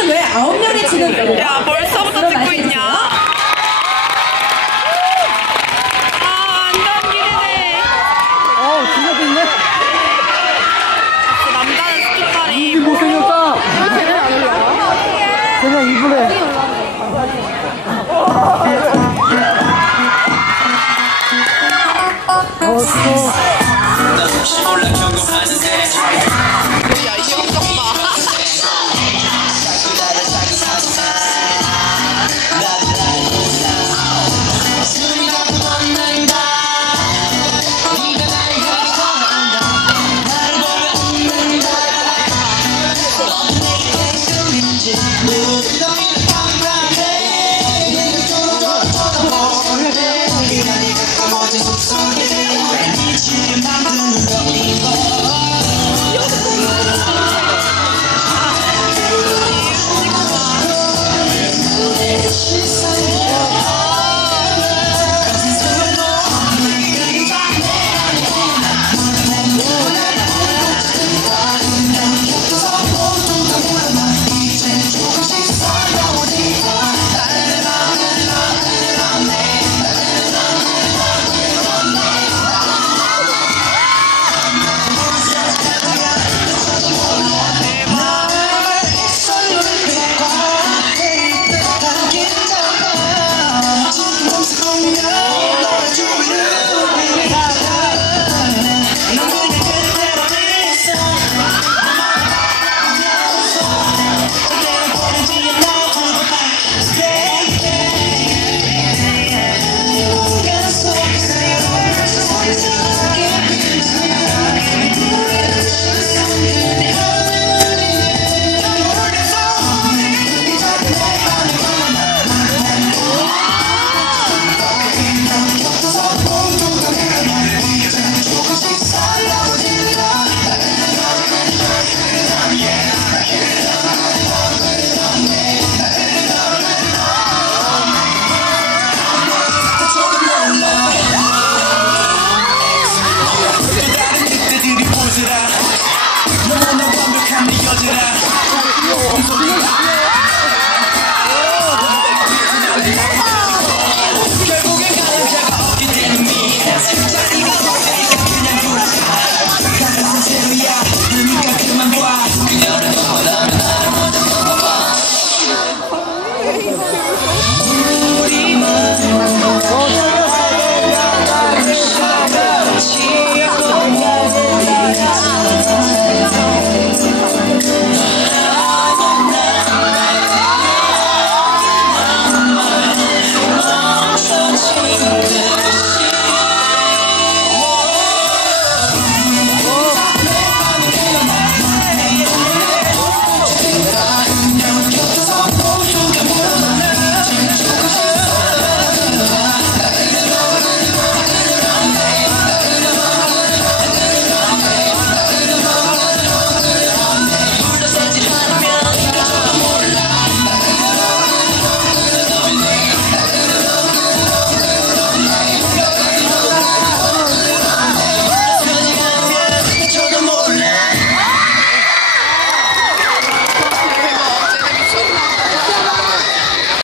아홉 명이 치는 노래. 야 벌써부터 찍고 있냐? 아 완전 기대돼. 어, 진짜 있네. 그 남자는 스토카리. 이 못생겼다. 그냥 입으래. 어, 또. 야이 어,